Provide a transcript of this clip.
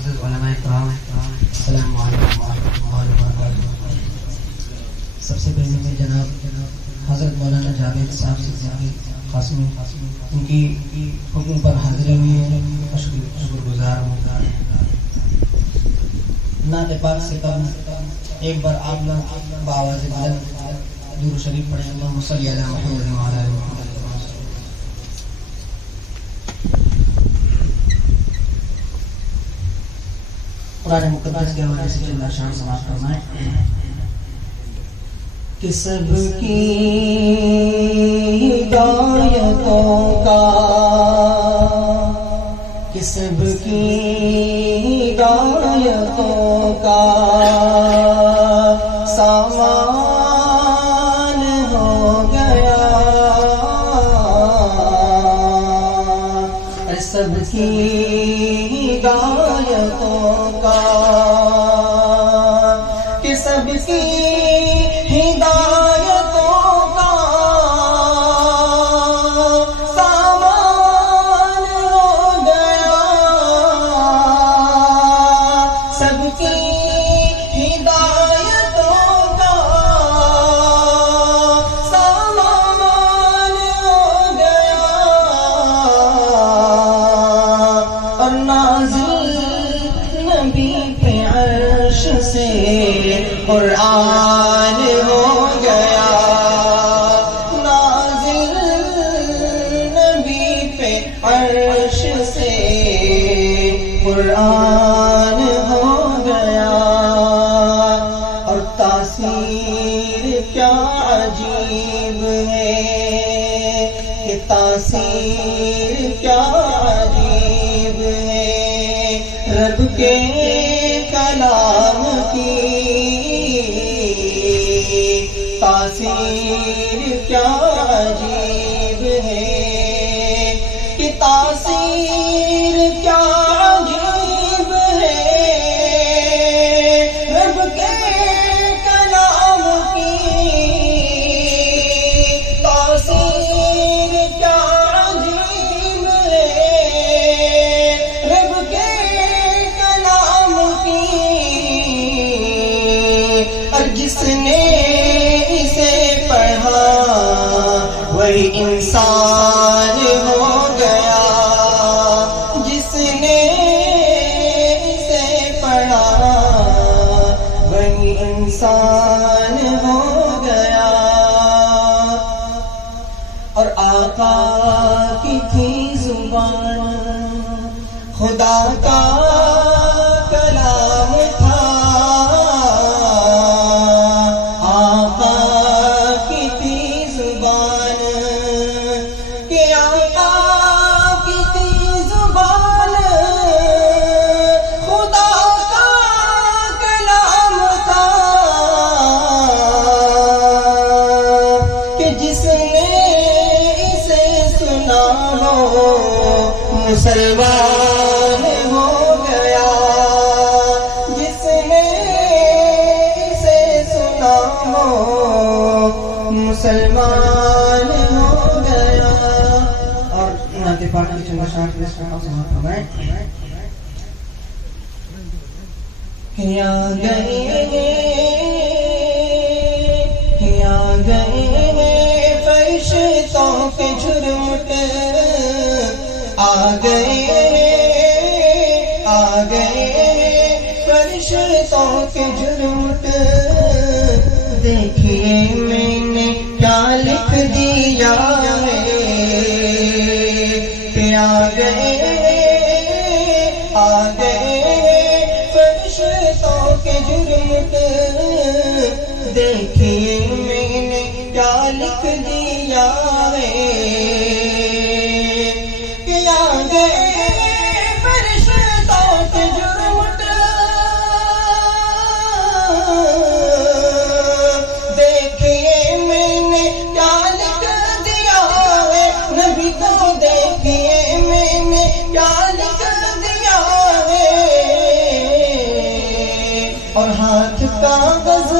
معزز علماء کرام، السلام علیکم ورحمۃ اللہ وبرکاتہ۔ سب سے پہلے میں جناب حضرت مولانا جاوید صاحب سے قاسمی ان کی حکم پر حاضری ہوئی ہے، شکر گزار ہوں۔ نعت پاک سے قبل ایک بار آپ لوگ بآواز بلند درود شریف پڑھیں، اللہم صلی علی محمد وعلی آل محمد۔ قرآن مقدس کے حوالے سے چند اشعار سماعت فرمائیں کہ سب کی ہدایتوں کا، کہ سب کی ہدایتوں کا سامان ہو گیا، سب کی ہدایتوں کا، کہ سب کی ہدایتوں کا سامان ہو گیا، سب کی ہدایتوں کا سامان ہو گیا، اور نازل نبی پہ عرش سے قرآن ہو گیا، نازل نبی پہ عرش سے قرآن ہو گیا، اور تاثیر کیا عجیب ہے، کہ تاثیر کیا عجیب ہے رب کے کلام کی، تاثیر کیا عجیب ہے، کہ تاثیر کیا عجیب ہے رب کے کلام کی، تاثیر کیا عجیب ہے رب کے کلام کی، اور جس نے وہی انسان ہو گیا، جس نے اسے پڑھا وہی انسان ہو گیا، اور آقا کی تھی زبان خدا کا کلام تھا، مسلمان ہو گیا، جس نے اسے سنا ہو مسلمان ہو گیا۔ اور نعت پاک کی چند اشعار کے سماعت فرمائیں کہ آ گئے فرشتوں کے جھرمٹ، آ گئے فرشتوں کے جھرمٹ، دیکھیے میں نے کیا لکھ دیا ہے، کہ آ گئے فرشتوں کے جھرمٹ، دیکھیے میں نے کیا لکھ دیا ہے، اور ہاتھ کاغذ